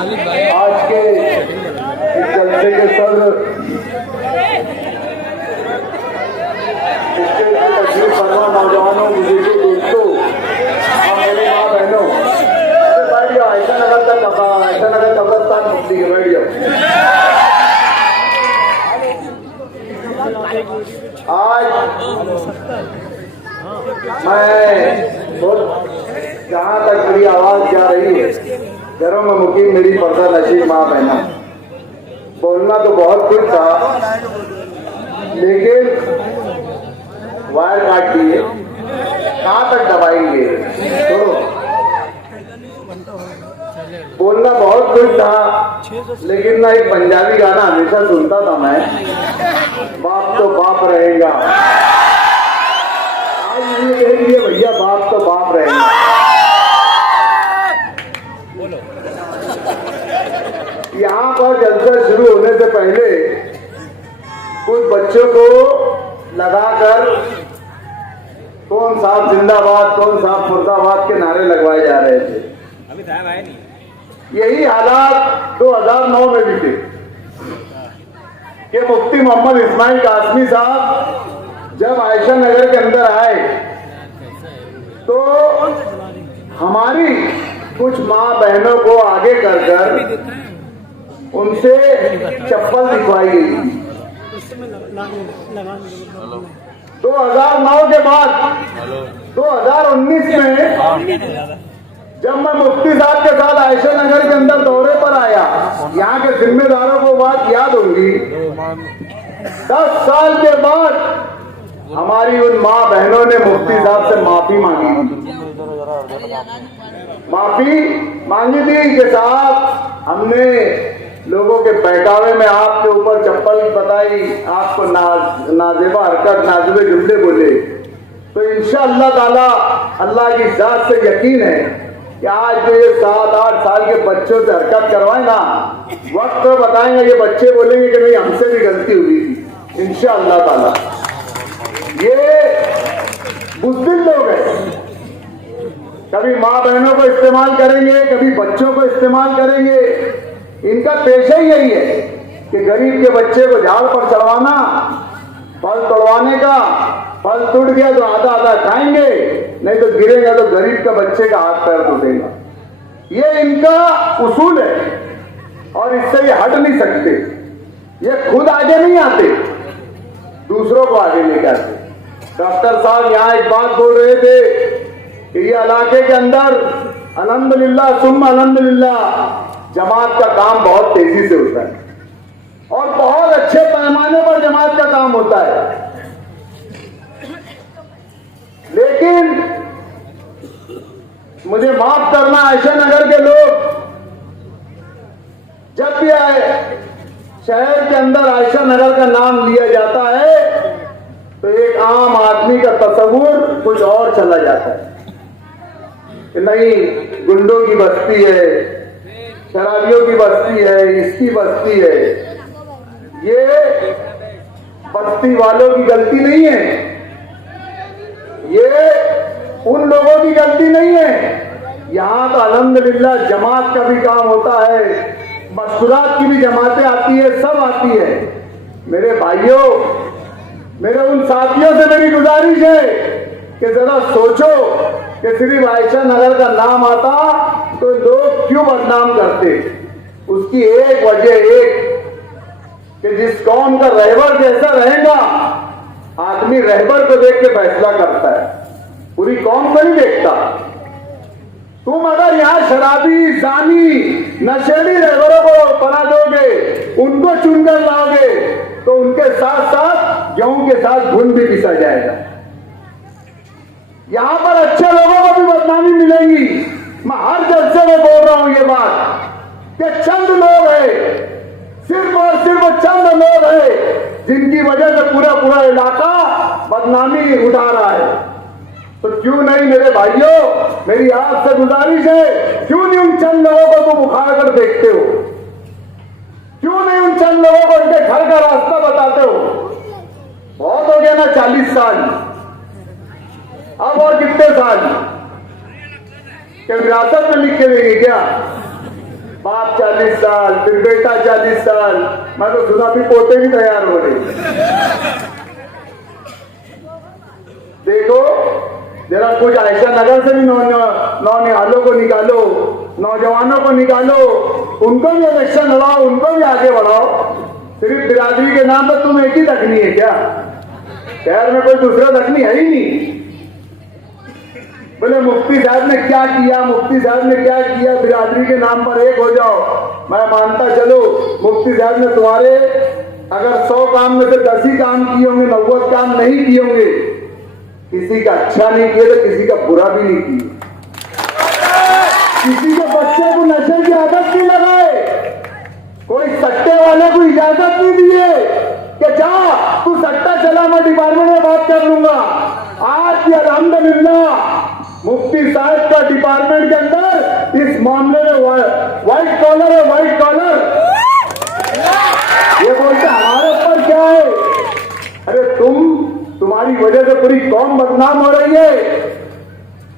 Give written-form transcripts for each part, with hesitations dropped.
आज के इस जलसे के सत्र इसके तकलीफ करना नौजवानों, बुजुर्गों, दोस्तों और मेरी माँ बहनों, बैठ जाओ। ऐसा नगर कब्रस्तान मुक्ति के बैठ जाओ। आज मैं जहाँ तक मेरी आवाज जा रही है, घरों में मुकीम मेरी पर्दा नशीब माँ बहना, बोलना तो बहुत कुछ था, लेकिन वायर काट दिए, कहाँ तक दबाएंगे। तो बोलना बहुत कुछ था, लेकिन ना एक पंजाबी गाना हमेशा सुनता था मैं, बाप तो बाप रहेगा। आज ये कह दिए भैया, बाप तो बाप रहेगा। यहाँ पर जलसा शुरू होने से पहले कुछ बच्चों को लगाकर कौन साहब जिंदाबाद, कौन साहब मुर्दाबाद के नारे लगवाए जा रहे थे। अभी टाइम आया नहीं। यही हालात 2009 में भी थे कि मुफ्ती मोहम्मद इस्माइल कासमी साहब जब आयशा नगर के अंदर आए तो हमारी कुछ माँ बहनों को आगे कर उनसे चप्पल दिखवाई गई। 2009 के बाद 2019 में जब मैं मुफ्ती साहब के साथ आयशा नगर के अंदर दौरे पर आया, यहाँ के जिम्मेदारों को बात याद होगी, 10 साल के बाद हमारी उन माँ बहनों ने मुफ्ती साहब से माफी मांगी। माफी मांगी थी कि साहब हमने लोगों के बहकावे में आपके ऊपर चप्पल बताई, आपको नाजेबा हरकत, नाजुबे जुमले बोले, तो इंशाअल्लाह ताला अल्लाह की जात से यकीन है कि आज जो ये 7-8 साल के बच्चों से हरकत करवाए ना, वक्त तो बताएंगे, ये बच्चे बोलेंगे कि नहीं हमसे भी गलती हुई थी इंशाअल्लाह ताला। ये बुज़दिल लोग हैं, कभी माँ बहनों को इस्तेमाल करेंगे, कभी बच्चों को इस्तेमाल करेंगे। इनका पेशा ही यही है कि गरीब के बच्चे को झाड़ पर चढ़वाना, फल तोड़वाने का, फल टूट गया तो आधा आधा खाएंगे, नहीं तो गिरेगा तो गरीब का बच्चे का हाथ पैर टूटेगा। ये इनका उसूल है और इससे ये हट नहीं सकते। ये खुद आगे नहीं आते, दूसरों को आगे लेकर आते। डॉक्टर साहब यहाँ एक बात बोल रहे थे कि ये इलाके के अंदर अल्हम्दुलिल्लाह सुम्मा अल्हम्दुलिल्लाह जमात का काम बहुत तेजी से होता है और बहुत अच्छे पैमाने पर जमात का काम होता है। लेकिन मुझे माफ करना आयशा नगर के लोग, जब भी आए शहर के अंदर आयशा नगर का नाम लिया जाता है तो एक आम आदमी का तस्वुर कुछ और चला जाता है कि नहीं गुंडों की बस्ती है, शराबियों की बस्ती है, इसकी बस्ती है। ये बस्ती वालों की गलती नहीं है, ये उन लोगों की गलती नहीं है। यहाँ तो अल्हम्दुलिल्लाह जमात का भी काम होता है, मशकुरात की भी जमातें आती है, सब आती है। मेरे भाइयों, मेरे उन साथियों से मेरी गुजारिश है कि जरा सोचो कि सिर्फ आयशा नगर का नाम आता तो लोग क्यों बदनाम करते। उसकी एक वजह कि जिस कौम का रहबर जैसा रहेगा, आदमी रहबर को देख के फैसला करता है, पूरी कौम को नहीं देखता। तुम अगर यहाँ शराबी, जानी, नशेड़ी रहबरों को बना दोगे, उनको चुनकर लाओगे, तो उनके साथ साथ गेहूं के साथ घुन भी पिसा जाएगा। यहाँ पर अच्छे लोगों को भी बदनामी मिलेगी। मैं हर जलसे में बोल रहा हूं ये बात कि चंद लोग हैं, सिर्फ और सिर्फ चंद लोग हैं जिनकी वजह से पूरा इलाका बदनामी उठा रहा है। तो क्यों नहीं मेरे भाइयों, मेरी आपसे गुजारिश है, क्यों नहीं उन चंद लोगों को तुम उखाड़ कर देखते हो? क्यों नहीं उन चंद लोगों को उनके घर का रास्ता बताते हो? बहुत हो गया ना 40 साल, अब और कितने साल? क्या विरासत में लिख के देंगे क्या? बाप 40 साल, फिर बेटा 40 साल, मैं तो सुना भी पोते भी तैयार हो रहे। देखो जरा कुछ ऐसा नगर से भी नौनिहालों को निकालो, नौजवानों को निकालो, उनको भी इलेक्शन लड़ाओ, उनको भी आगे बढ़ाओ। सिर्फ बिरादरी के नाम पर तुम एक ही दखनी है क्या? शहर में कोई दूसरा दखनी है ही नहीं। बोले मुफ्ती साहब ने क्या किया, मुफ्ती साहब ने क्या किया, बिरादरी के नाम पर एक हो जाओ। मैं मानता चलो मुफ्ती साहब ने तुम्हारे अगर 100 काम में से 10 ही काम किए होंगे, 90 काम नहीं किए होंगे। किसी का अच्छा नहीं किया तो किसी का बुरा भी नहीं किया। किसी के बच्चे को नशे की आदत नहीं लगाए, कोई सट्टे वाले को इजाजत नहीं दिए कि जा तू सट्टा चला, मैं डिपार्टमेंट में बात कर लूंगा। आज ये अल्हम्दुलिल्लाह मुफ्ती साहब का डिपार्टमेंट के अंदर इस मामले में व्हाइट कॉलर है, व्हाइट कॉलर। ये बोलते हमारे ऊपर क्या है? अरे तुम्हारी वजह से पूरी कौम बदनाम हो रही है।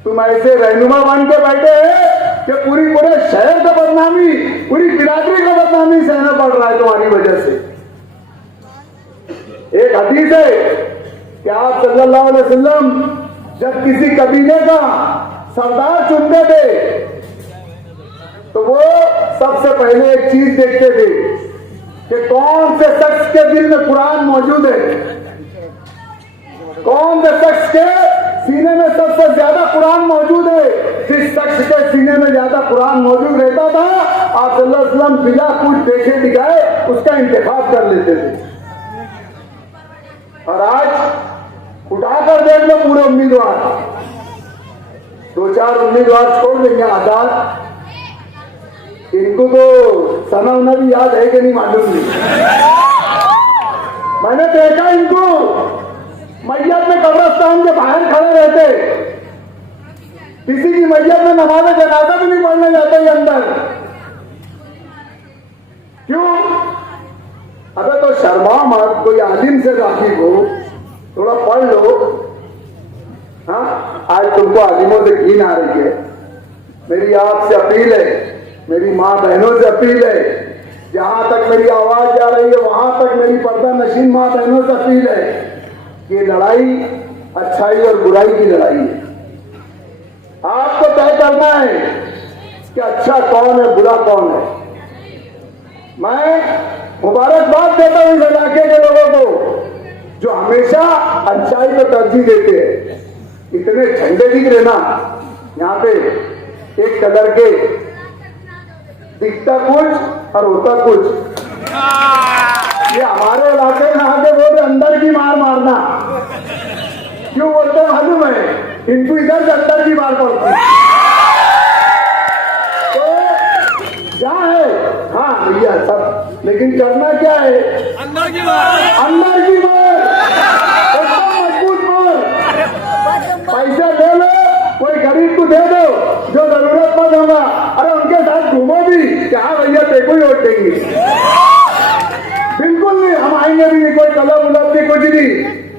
तुम ऐसे रहनुमा बन के बैठे हैं कि पूरे शहर का बदनामी, पूरी बिरादरी का बदनामी सहना पड़ रहा है तुम्हारी वजह से। एक हदीस है कि आप सल्लल्लाहु अलैहि वसल्लम जब किसी कबीले का सरदार चुनते थे तो वो सबसे पहले एक चीज देखते थे कि कौन से शख्स के दिल में कुरान मौजूद है, कौन से शख्स के सीने में सबसे ज्यादा कुरान मौजूद है। जिस शख्स के सीने में ज्यादा कुरान मौजूद रहता था आप सल्लल्लाहु अलैहि वसल्लम बिना कुछ देखे दिखाए उसका इंतखाब कर लेते थे। और आज उठाकर देख लो पूरे उम्मीदवार, 2-4 उम्मीदवार छोड़ देंगे आजाद। इनको तो सना उना भी याद है कि नहीं मालूम नहीं। मैंने देखा इनको मैयत में कब्रिस्तान के बाहर खड़े रहते, किसी की मैयत में नमाज जनाजा भी नहीं पढ़ने जाते ये अंदर। क्यों? अबे तो शर्मा मत, कोई आलिम से वाकिफ हो, थोड़ा पढ़ लो। हाँ, आज तुमको आलिमों से घिन आ रही है। मेरी आपसे अपील है, मेरी माँ बहनों से अपील है, जहां तक मेरी आवाज जा रही है वहां तक मेरी पर्दा नशीन माँ बहनों से अपील है कि लड़ाई अच्छाई और बुराई की लड़ाई है। आपको तय करना है कि अच्छा कौन है, बुरा कौन है। मैं मुबारकबाद देता हूं इस इलाके के लोगों को जो हमेशा अच्छाई को तरजीह देते हैं। इतने झंडे दिख रहे ना यहाँ पे, एक कलर के, दिखता कुछ और होता कुछ। ये हमारे इलाके में आके बोलते अंदर की मार मारना। क्यों बोलते हैं मालूम है? इनको इधर से अंदर की मार पड़ती है। तो क्या है? हाँ भैया सब, लेकिन करना क्या है? अंदर की मार, अंदर की मार, एकदम मजबूत मार। पैसे दे लो, कोई गरीब को दे दो जो जरूरतमंद होगा। अरे उनके साथ घूमो भी, क्या भैया देखो ही वोट देंगे। बिल्कुल नहीं, हम आएंगे भी नहीं, कोई कलम उलम नहीं, कुछ नहीं।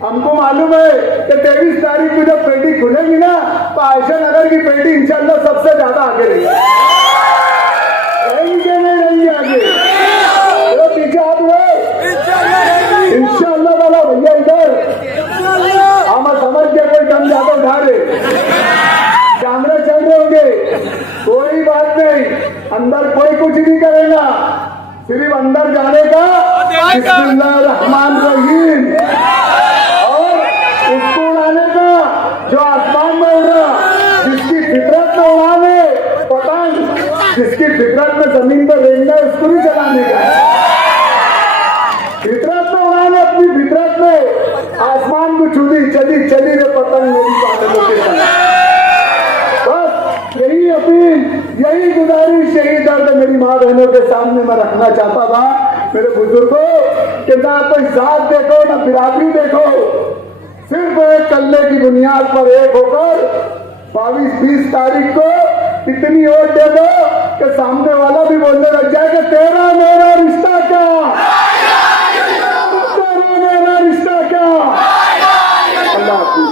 हमको मालूम है कि 23 तारीख को जब पेटी खुलेगी ना तो आयशा नगर की पेटी इंशाल्लाह सबसे ज्यादा आगे रहेगी। नहीं रहेंगी आगे, तो पीछे हाथ हुए इंशाल्लाह वाला भैया इधर हम समझ के कोई कम ज्यादा उठा रहे, कैमरे चल रहे होंगे, कोई बात नहीं, अंदर कोई कुछ नहीं करेगा। सिर्फ अंदर जाने का बिस्मिल्लाहिर्रहमानिर्रहीम और उसको उड़ाने का जो आसमान में उड़ रहा, जिसकी फितरत में उड़ाने पतंग, जिसकी फितरत में जमीन पर रेंगना उसको भी चलाने का। फितरत में उड़ाने, अपनी फितरत में आसमान को चुनी चली चली रे पतंग मेरी बादलों के साथ। बस यही अपील, यही गुजारिश, यही दर्द मेरी माँ बहनों के सामने मैं रखना चाहता था। मेरे बुजुर्गों कि ना कोई जात देखो ना बिरादरी देखो, सिर्फ एक कल्ले की बुनियाद पर एक होकर 22-20 तारीख को इतनी वोट दे दो कि सामने वाला भी बोलने लग जाए कि तेरा मेरा रिश्ता क्या, तेरा मेरा रिश्ता क्या। अल्लाह हाफिज।